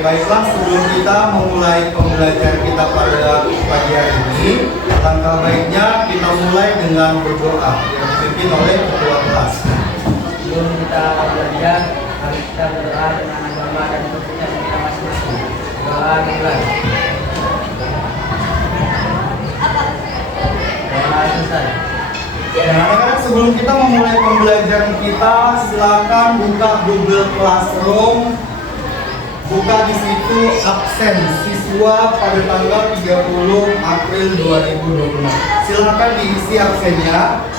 baiklah, sebelum kita memulai pembelajaran kita pada pagi hari ini, langkah baiknya kita mulai dengan berdoa yang dipimpin oleh ketua kelas. Sebelum kita belajar, mari kita berdoa dengan agama dan kepercayaan kita masing-masing. Doa dimulai. Doa selesai. Dan anak-anak, sebelum kita memulai pembelajaran kita, silakan buka Google Classroom. Buka di situ absen siswa pada tanggal 30 April 2026. Silakan diisi absennya.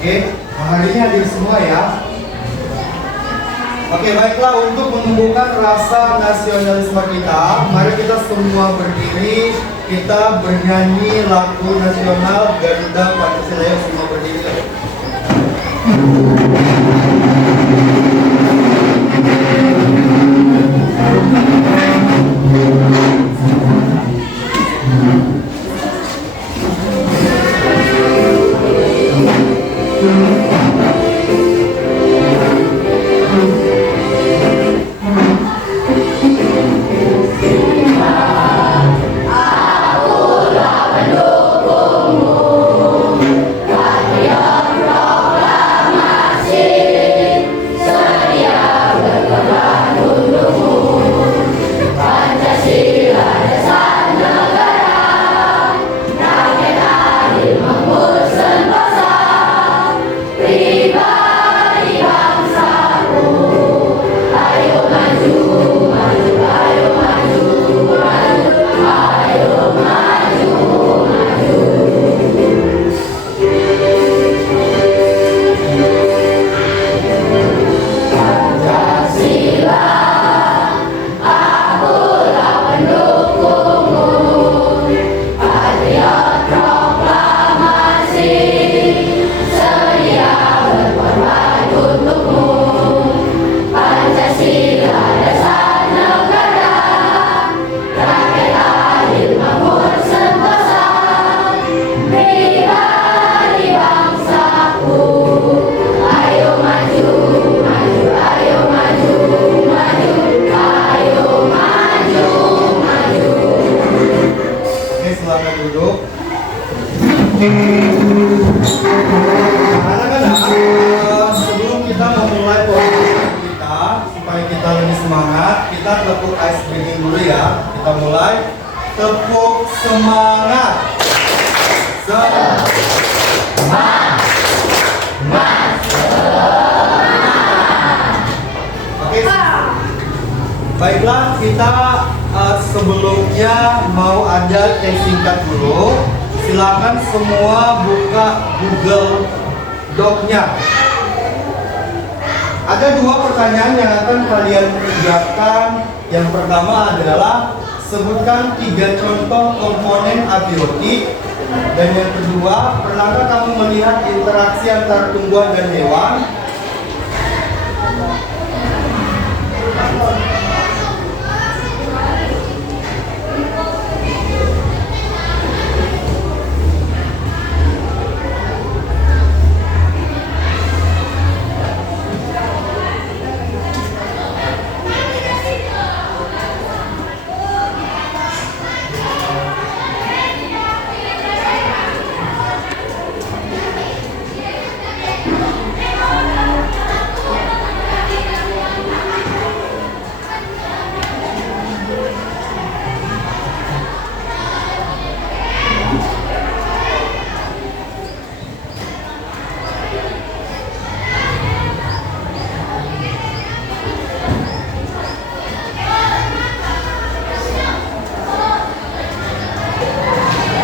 Oke, hari ini hadir semua ya. Oke, baiklah, untuk menumbuhkan rasa nasionalisme kita, mari kita semua berdiri, kita bernyanyi lagu nasional Garuda Pancasila. Yuk, semua berdiri. Anak-anak, sebelum kita memulai pembelajaran kita, supaya kita lebih semangat, kita tepuk ice breathing dulu ya. Kita mulai. Tepuk semangat. Oke. Baiklah, kita sebelumnya mau ada tes singkat dulu. Silakan semua buka Google Doc-nya. Ada dua pertanyaan yang akan kalian kerjakan. Yang pertama adalah sebutkan 3 contoh komponen abiotik. Dan yang kedua, pernahkah kamu melihat interaksi antara tumbuhan dan hewan?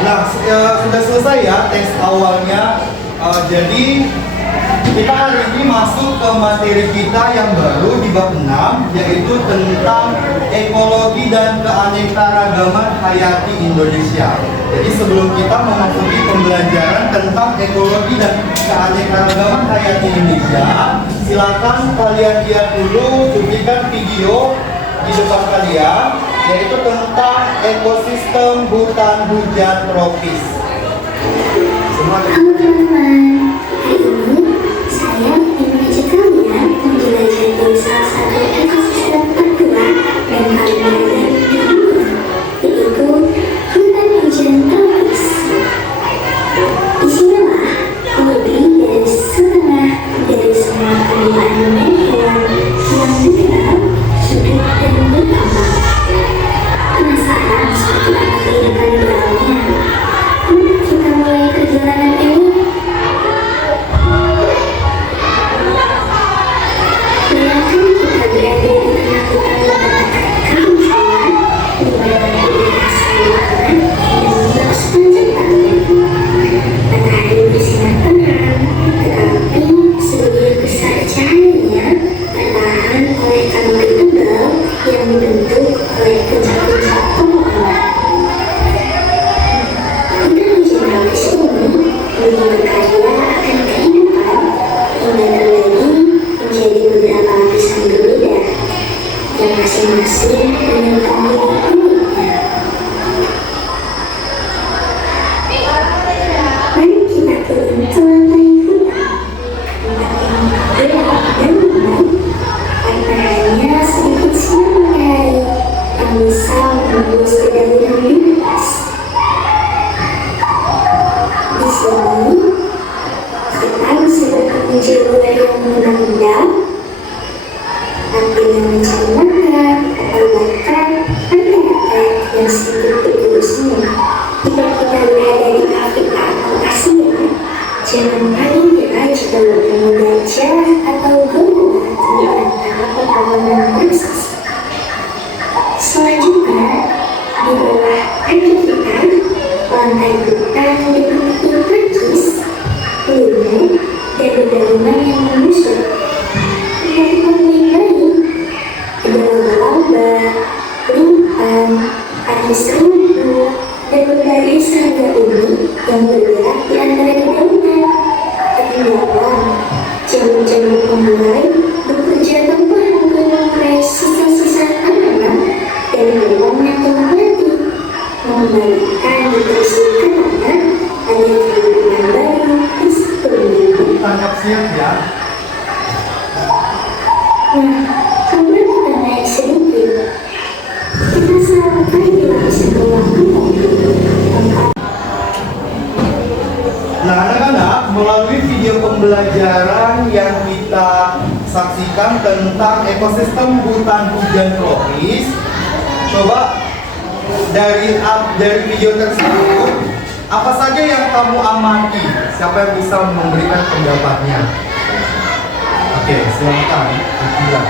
Nah, sudah selesai ya tes awalnya. Jadi kita hari ini masuk ke materi kita yang baru di bab 6, yaitu tentang ekologi dan keanekaragaman hayati Indonesia. Jadi sebelum kita memasuki pembelajaran tentang ekologi dan keanekaragaman hayati Indonesia, silakan kalian lihat dulu cuplikan video di depan kalian, yaitu tentang ekosistem hutan hujan tropis. Halo teman-teman, hari ini saya ingin mengajak kalian menjelajahi salah satu ekosistem tertua dan paling modern di dunia, yaitu hutan hujan tropis. Disinilah lebih dari setengah dari semua tumbuhan dan hewan yang dikenal hidup dan berkembang. Penasaran seperti apa kehidupan di dalamnya? Kita mulai perjalanan ini. Bayangkan kita berada di tengah hutan lebat kerusakan, di mana udara selalu hangat dan gelap sepanjang tahun. Matahari bersinar tenang, tetapi sebagian besar cahayanya tertahan oleh kanopi tebal yang dibentuk oleh puncak-puncak pepohonan. Hutan hujan tropis ini lebih berkarya akan kehidupan hingga terbagi menjadi beberapa lapisan berbeda yang masing-masing dengan keunikan uniknya. Mari kita turun ke lantai hutan, tempat yang gelap dan lembab karena hanya sedikit sinar matahari yang bisa menembus dedaunan di atas. Di sini, kita bisa bertemu jiwa yang mengendap, ambil mencari makan, atau bahkan mendapat yang sedikit berkurusnya. Jika kita berada di Afrika atau Asia, jangan mengira jika bertemu gajah atau gorila di antara pepohonan raksasa. Selanjutnya, di bawah kaki kita, lantai hutan dipenuhi pakis, lumut, dan dedaunan yang membusuk. Teman-teman yang lain, ada laba-laba, lintang, ada serunduk, dan berbagai serangga unik yang bergerak di antara dedaunan. Ketinggalan, jamur-jamur pemulai bekerja tanpa mengurai sisa-sisa tanaman dan beruang yang telah mati, mengembalikan nutrisi ke tanah agar kehidupan baru bisa tumbuh. Tangkap siap ya. Nah, kemudian kita naik sedikit. Kita sampai di lapisan bawah tempat. Nah, anak-anak, melalui video pembelajaran yang kita saksikan tentang ekosistem hutan hujan tropis, coba dari video tersebut, apa saja yang kamu amati? Siapa yang bisa memberikan pendapatnya? Oke, silakan, Akila.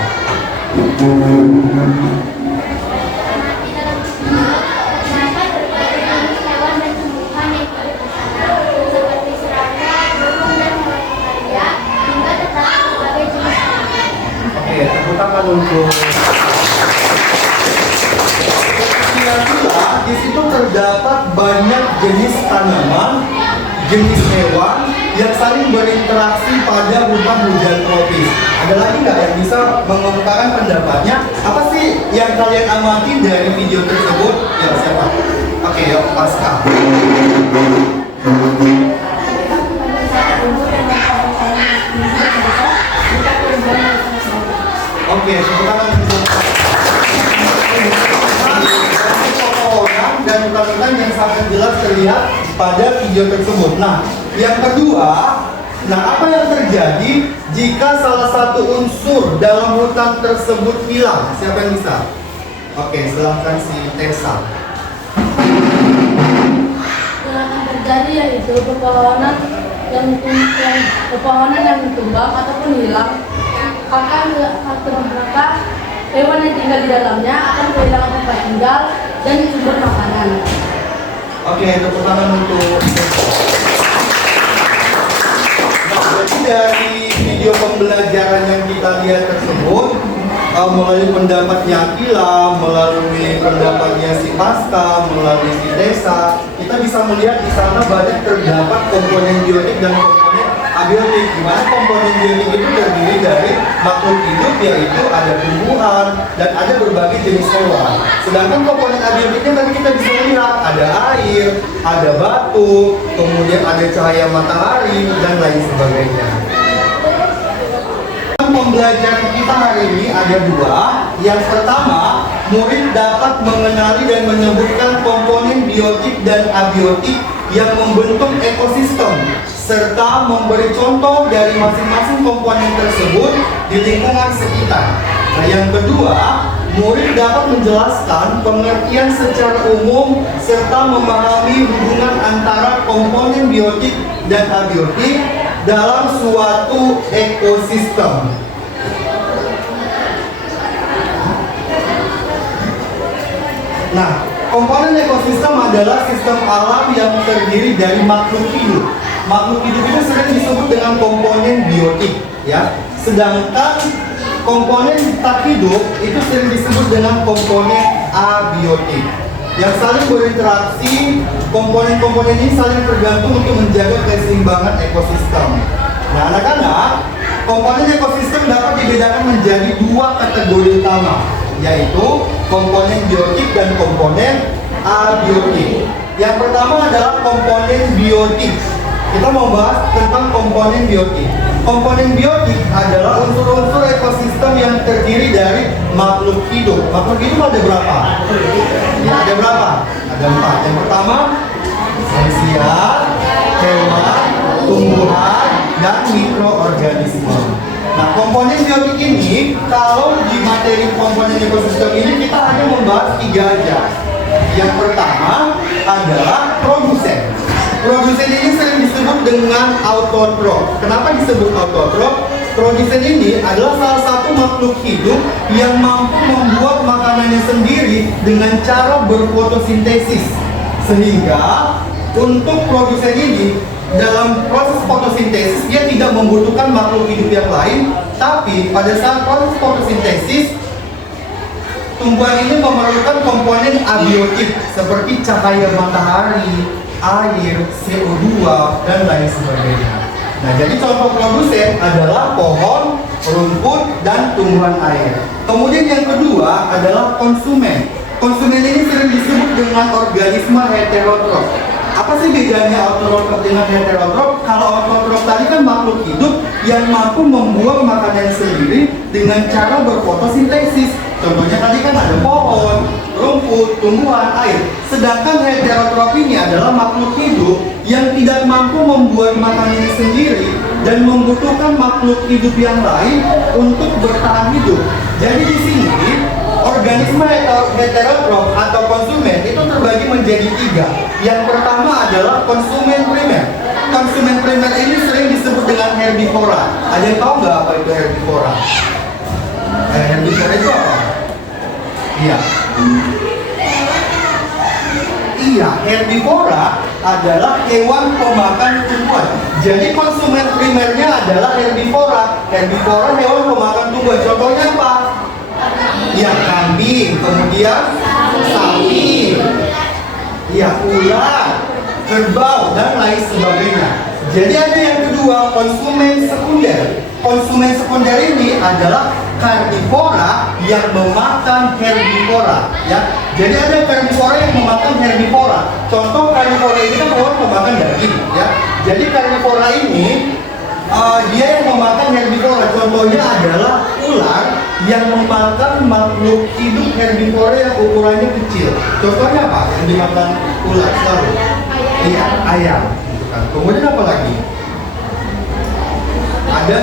Oke, tepuk tangan untuk kira-kira di situ terdapat banyak jenis tanaman, jenis hewan yang saling berinteraksi pada hutan hujan tropis. Ada lagi nggak yang bisa mengungkapkan pendapatnya? Apa sih yang kalian amati dari video tersebut? Ya, siapa? Oke, yuk, Pasca. Oke, tepuk tangan untuk pepohonan dan hutan-hutan yang sangat jelas terlihat pada video tersebut. Nah, yang kedua, apa yang terjadi jika salah satu unsur dalam hutan tersebut hilang? Siapa yang bisa? Oke, silahkan si Tessa. Yang akan terjadi yaitu pepohonan yang tumbang ataupun hilang akan mereka hewan yang tinggal di dalamnya akan kehilangan tempat tinggal dan sumber makanan. Oke, tepuk tangan untuk Jadi dari video pembelajaran yang kita lihat tersebut, melalui pendapatnya Akila, melalui pendapatnya si Pasca, melalui si Desa, kita bisa melihat di sana banyak terdapat komponen biotik dan komponen abiotik. Di mana komponen biotik itu terdiri dari makhluk hidup, yaitu ada tumbuhan dan ada berbagai jenis hewan. Sedangkan komponen abiotiknya tadi kita bisa lihat ada air, ada batu, kemudian ada cahaya matahari dan lain sebagainya. Pembelajaran kita hari ini ada dua. Yang pertama, murid dapat mengenali dan menyebutkan komponen biotik dan abiotik yang membentuk ekosistem serta memberi contoh dari masing-masing komponen tersebut di lingkungan sekitar. Nah, yang kedua, murid dapat menjelaskan pengertian secara umum serta memahami hubungan antara komponen biotik dan abiotik dalam suatu ekosistem. Nah, komponen ekosistem adalah sistem alam yang terdiri dari makhluk hidup. Makhluk hidup itu sering disebut dengan komponen biotik, ya. Sedangkan komponen tak hidup itu sering disebut dengan komponen abiotik. Yang saling berinteraksi, komponen-komponen ini saling tergantung untuk menjaga keseimbangan ekosistem. Nah, anak-anak, komponen ekosistem dapat dibedakan menjadi dua kategori utama, yaitu komponen biotik dan komponen abiotik. Yang pertama adalah komponen biotik. Kita mau bahas tentang komponen biotik. Komponen biotik adalah unsur-unsur ekosistem yang terdiri dari makhluk hidup. Makhluk hidup ada berapa? Ya, ada berapa? Ada 4. Yang pertama, manusia, hewan, tumbuhan, dan mikroorganisme. Nah, komponen biotik ini, kalau di materi komponen ekosistem ini kita hanya membahas 3 aja. Yang pertama adalah produsen. Produsen ini sering disebut dengan autotrof. Kenapa disebut autotrof? Produsen ini adalah salah satu makhluk hidup yang mampu membuat makanannya sendiri dengan cara berfotosintesis. Sehingga untuk produsen ini, dalam proses fotosintesis dia tidak membutuhkan makhluk hidup yang lain, tapi pada saat proses fotosintesis tumbuhan ini memerlukan komponen abiotik seperti cahaya matahari, air, CO2, dan lain sebagainya. Nah, jadi contoh produsen adalah pohon, rumput, dan tumbuhan air. Kemudian yang kedua adalah konsumen. Konsumen ini sering disebut dengan organisme heterotrof. Apa sih bedanya autotrof dengan heterotrof? Kalau autotrof tadi kan makhluk hidup yang mampu membuat makanan sendiri dengan cara berfotosintesis. Contohnya tadi kan ada pohon, rumput, tumbuhan, air. Sedangkan heterotrof ini adalah makhluk hidup yang tidak mampu membuat makanannya sendiri dan membutuhkan makhluk hidup yang lain untuk bertahan hidup. Jadi di sini organisme heterotrof atau konsumen itu terbagi menjadi 3. Yang pertama adalah konsumen primer. Konsumen primer ini sering disebut dengan herbivora. Ada yang tahu nggak apa itu herbivora? Herbivora itu apa? Iya. Iya, herbivora adalah hewan pemakan tumbuhan. Jadi konsumen primernya adalah herbivora. Herbivora hewan pemakan tumbuhan. Contohnya apa? Ya, kambing, kemudian sapi, ya ular, kerbau, dan lain sebagainya. Jadi ada yang kedua, konsumen sekunder. Konsumen sekunder ini adalah karnivora yang memakan herbivora, ya. Jadi ada karnivora yang memakan herbivora. Contoh karnivora ini kan hewan pemakan daging, ya. Jadi karnivora ini dia yang memakan herbivora. Contohnya adalah ular yang memakan makhluk hidup herbivora yang ukurannya kecil. Contohnya apa yang dimakan ular selalu? Iya, ayam. Gitu kan. Kemudian apa lagi? Ada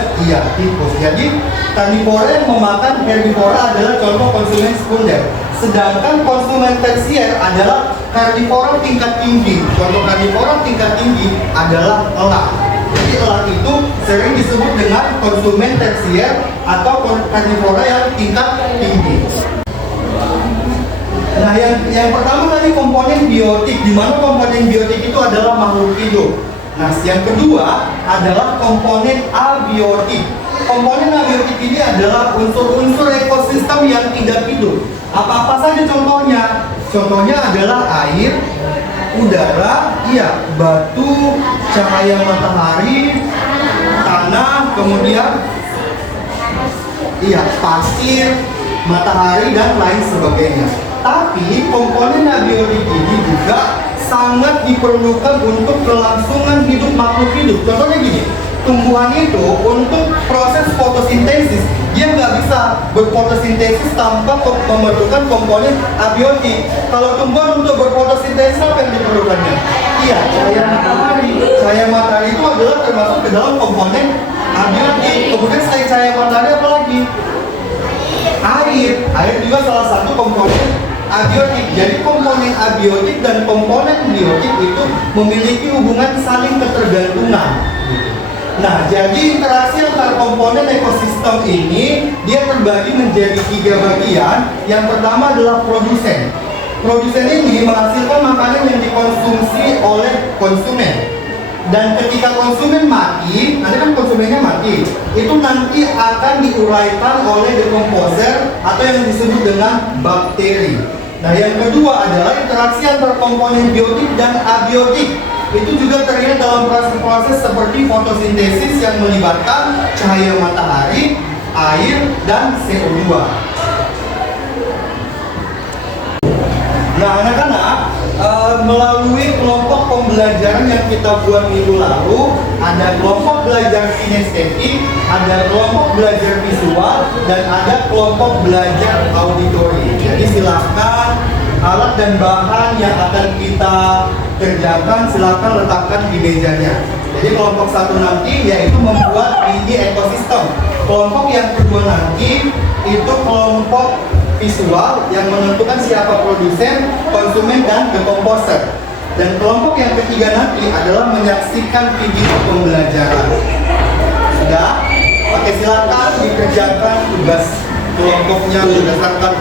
tikus. Jadi karnivora yang memakan herbivora adalah contoh konsumen sekunder. Sedangkan konsumen tersier adalah karnivora tingkat tinggi. Contoh karnivora tingkat tinggi adalah elang. Jadi elang itu sering disebut dengan konsumen tersier atau karnivora yang tingkat tinggi. Nah, yang pertama tadi komponen biotik, di mana komponen biotik itu adalah makhluk hidup. Nah, yang kedua adalah komponen abiotik. Komponen abiotik ini adalah unsur-unsur ekosistem yang tidak hidup. Apa-apa saja contohnya? Contohnya adalah air, udara, batu, cahaya matahari, tanah, kemudian pasir, matahari, dan lain sebagainya. Tapi komponen abiotik ini juga sangat diperlukan untuk kelangsungan hidup makhluk hidup. Contohnya gini, tumbuhan itu untuk proses fotosintesis, dia nggak bisa berfotosintesis tanpa memerlukan komponen abiotik. Kalau tumbuhan untuk berfotosintesis, apa yang diperlukannya? Cahaya matahari. Cahaya matahari itu adalah termasuk ke dalam komponen abiotik. Kemudian selain cahaya matahari apa lagi? Air juga salah satu komponen abiotik. Jadi komponen abiotik dan komponen biotik itu memiliki hubungan saling ketergantungan. Nah, jadi interaksi antar komponen ekosistem ini dia terbagi menjadi 3 bagian. Yang pertama adalah produsen. Produsen ini menghasilkan makanan yang dikonsumsi oleh konsumen. Dan ketika konsumen mati, nanti kan konsumennya mati, itu nanti akan diuraikan oleh decomposer atau yang disebut dengan bakteri. Nah, yang kedua adalah interaksi antar komponen biotik dan abiotik. Itu juga terlihat dalam proses-proses seperti fotosintesis yang melibatkan cahaya matahari, air, dan CO2. Nah, anak-anak, melalui kelompok pembelajaran yang kita buat minggu lalu, ada kelompok belajar kinestetik, ada kelompok belajar visual, dan ada kelompok belajar auditori. Jadi silakan alat dan bahan yang akan kita kerjakan silakan letakkan di mejanya. Jadi kelompok 1 nanti yaitu membuat mini ekosistem. Kelompok yang kedua nanti itu kelompok visual yang menentukan siapa produsen, konsumen, dan decomposer. Dan kelompok yang ketiga nanti adalah menyaksikan video pembelajaran. Sudah? Oke, silakan dikerjakan tugas kelompoknya berdasarkan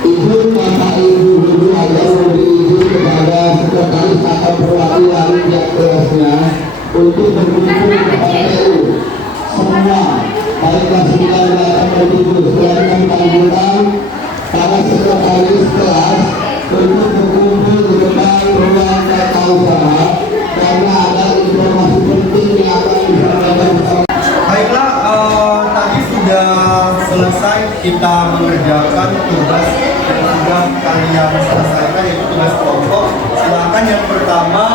izin Bapak Ibu Guru atau memberi izin kepada sekretaris atau perwakilan pihak kelasnya untuk berkumpul kepada PU semua baik kelas 9 dan 7 silakan panggilan para sekretaris kelas untuk berkumpul di depan ruang tata usaha karena ada informasi penting yang akan disampaikan bersama. Baiklah, tadi sudah selesai kita mengerjakan tugas yang sudah kalian selesaikan, yaitu tugas kelompok. Silakan yang pertama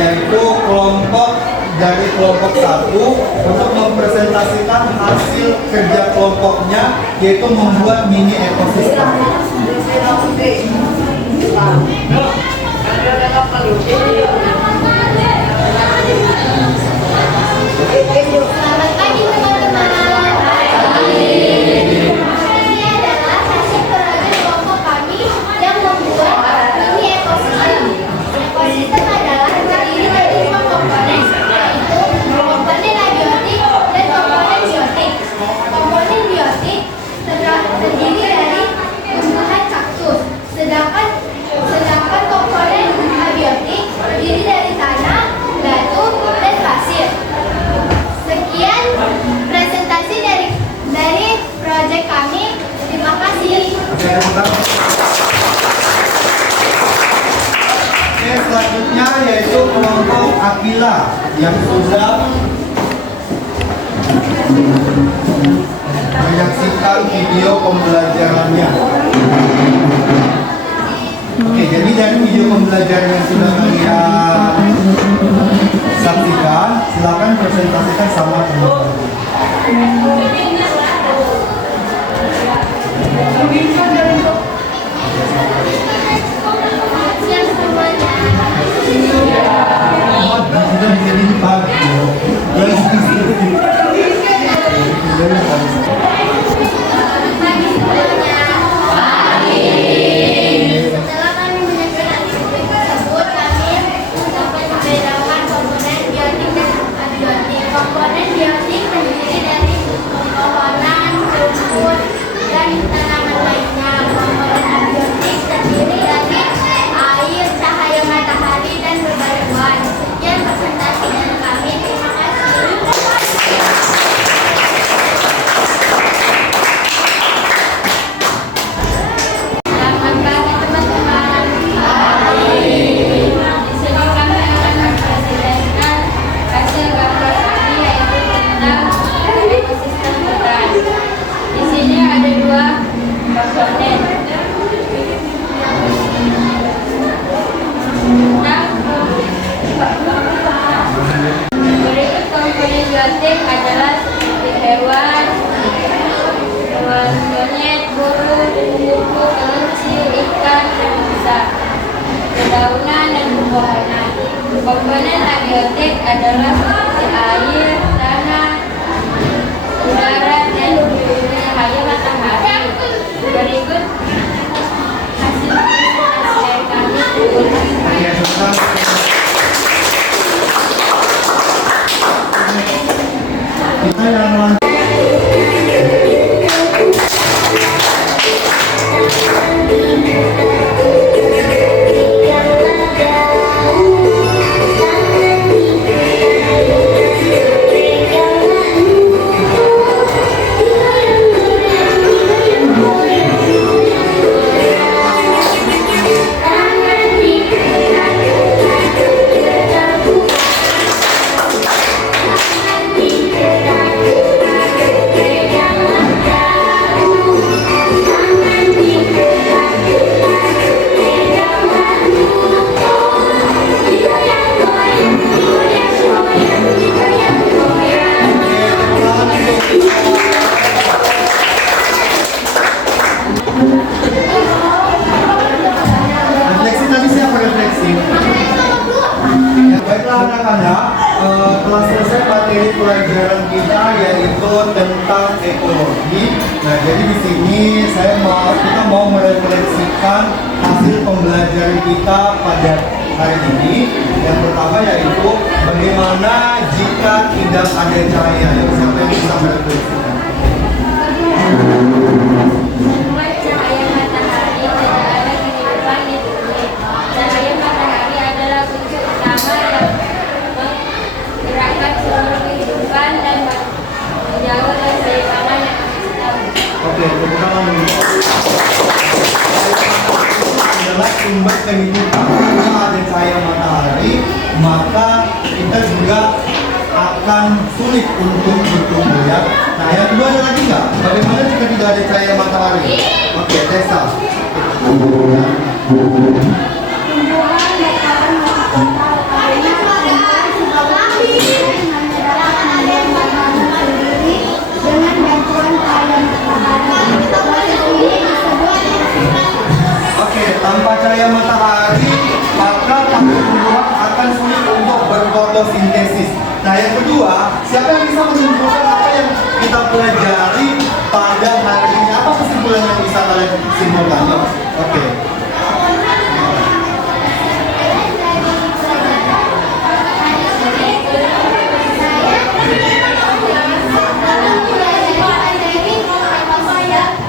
yaitu kelompok dari kelompok 1 untuk mempresentasikan hasil kerja kelompoknya, yaitu membuat mini ekosistem. Selamat pagi teman-teman. Ini adalah hasil kerja kelompok kami yang membuat mini ekosistem. selanjutnya yaitu kelompok Akila yang sudah menyaksikan video pembelajarannya. Oke, jadi dari video pembelajaran yang sudah kalian saksikan, silakan presentasikan sama teman-teman. Setelah kami menyaksikan video tersebut, kami dapat membedakan komponen biotik dan abiotik. Komponen biotik terdiri dari pepohonan, tumbuhan, dan tanaman lainnya. Komponen abiotik terdiri dari air, cahaya matahari, dan bebatuan. Sekian presentasi dari kami. Terima kasih. Selamat pagi teman-teman. Di sini kami akan mempresentasikan hasil gambar kami yaitu tentang ekosistem hutan. Di sini ada dua komponen. Berikut komponen biotik adalah seperti hewan monyet, burung, kupu, kelinci, ikan, dan busa, dedaunan dan pepohonan. Komponen abiotik adalah seperti air, tanah, udara, dan cahaya matahari. Berikut hasil presentasi dari kami. Oke, kita yang lanjut. Refleksi tadi siapa refleksi? Ya, baiklah anak-anak, telah selesai materi pelajaran kita yaitu tentang ekologi. Nah, jadi di sini kita mau merefleksikan hasil pembelajaran kita pada hari ini. Yang pertama yaitu bagaimana jika tidak ada cahaya. Yang siapa yang bisa merefleksikan? Cahaya matahari tidak ada kehidupan di bumi. Cahaya matahari adalah kunci utama yang menggerakkan seluruh kehidupan dan menjaga keseimbangan ekosistem. Oke, tepuk tangan dulu. Adalah sumber kehidupan. Kalau ada cahaya matahari, maka kita juga akan sulit untuk bertumbuh ya. Nah, yang kedua ada lagi nggak? Bagaimana jika tidak ada cahaya matahari? Oke, Tessa. Oke, tanpa cahaya matahari, maka tumbuhan akan sulit untuk berfotosintesis. Nah, yang kedua, siapa yang bisa menyimpulkan apa yang kita pelajari pada hari ini? Apa kesimpulan yang bisa kalian simpulkan? Oke.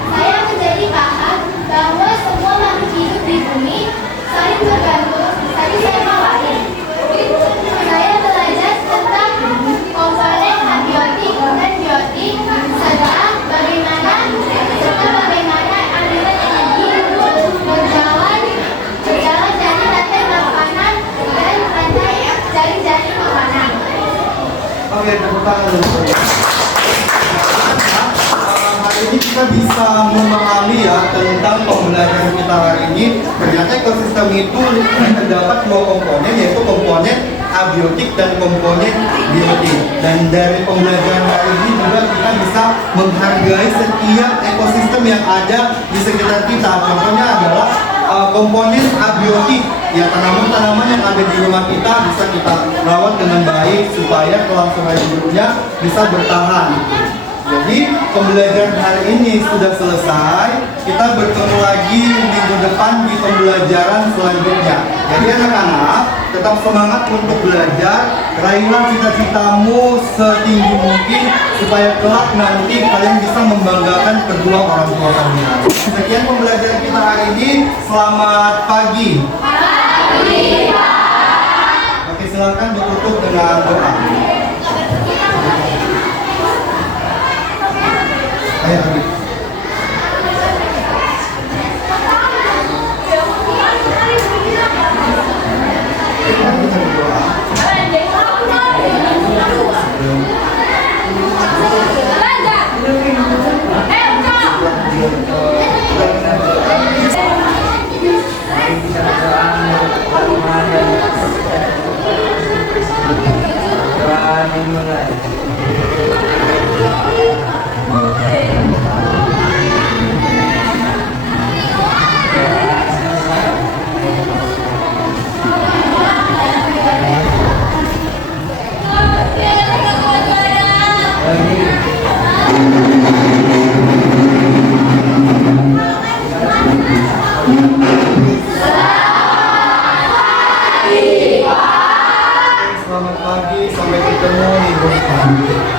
Saya menjadi paham bahwa semua makhluk hidup di bumi saling bergantung, saling mengawali. Saya belajar tentang komponen abiotik dan biotik serta bagaimana aliran energi berjalan Oke, tepuk tangan dulu. Hari ini kita bisa memahami ya tentang pembelajaran kita hari ini. Ternyata ekosistem itu terdapat dua komponen, yaitu komponen abiotik dan komponen biotik. Dan dari pembelajaran hari ini juga kita bisa menghargai setiap ekosistem yang ada di sekitar kita. Contohnya adalah komponen abiotik, ya tanaman-tanaman yang ada di rumah kita bisa kita rawat dengan baik supaya kelangsungan hidupnya bisa bertahan. Jadi pembelajaran hari ini sudah selesai. Kita bertemu lagi minggu depan di pembelajaran selanjutnya. Jadi anak-anak tetap semangat untuk belajar. Raihlah cita-citamu setinggi mungkin supaya kelak nanti kalian bisa membanggakan kedua orang tua kalian. Sekian pembelajaran kita hari ini. Selamat pagi. Oke, silakan ditutup dengan doa. Ayo, Abi. Kita berdoa. Mari kita berdoa menurut Tuhan dan doa dimulai. Selamat pagi, sampai ketemu minggu depan.